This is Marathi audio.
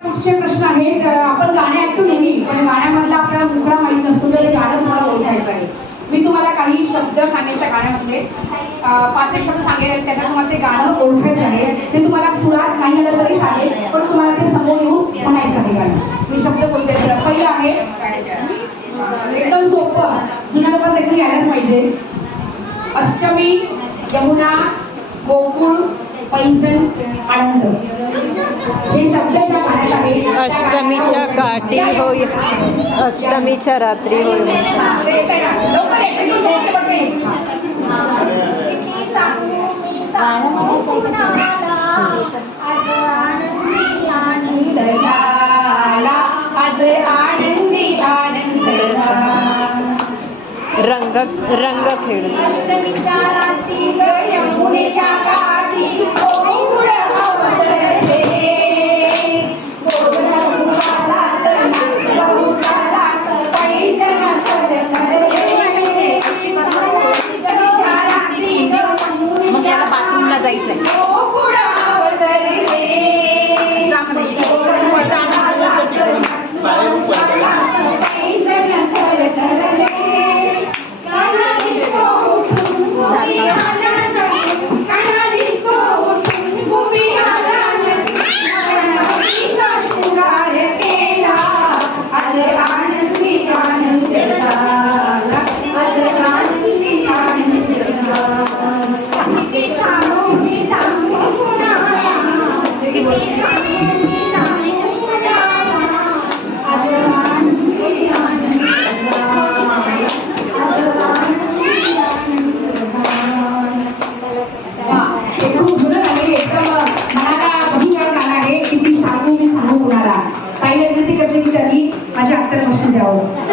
पुढचे प्रश्न आहेत. आपण गाणे ऐकतो नेहमी, पण गाण्यामधला आपल्याला मुखडा माहीत नसतो, तर हे गाणं तुम्हाला ओळखायचं आहे. मी तुम्हाला काही शब्द सांगेल त्या गाण्यामधले, 5 शब्द सांगेल, त्याच्यात तुम्हाला ते गाणं ओळखायचं आहे. ते तुम्हाला सुरात नाही आलं तरी चालेल, पण तुम्हाला ते समोर येऊन म्हणायचं आहे गाणं. मी शब्द बोलते. पहिलं आहे एकदम सोपं, जुन्या लोकांना देखील यायलाच पाहिजे. अष्टमी, यमुना, गोकुळ, पैंजण, आनंद. हे शब्द ज्या गाण्यात आहेत. अष्टमीच्या काठी होय, अष्टमीच्या रात्री होय. रंग रंग खेळ. मग याला बाथरूमला जायचंय. माझ्या आत्तर भाषण द्यावं.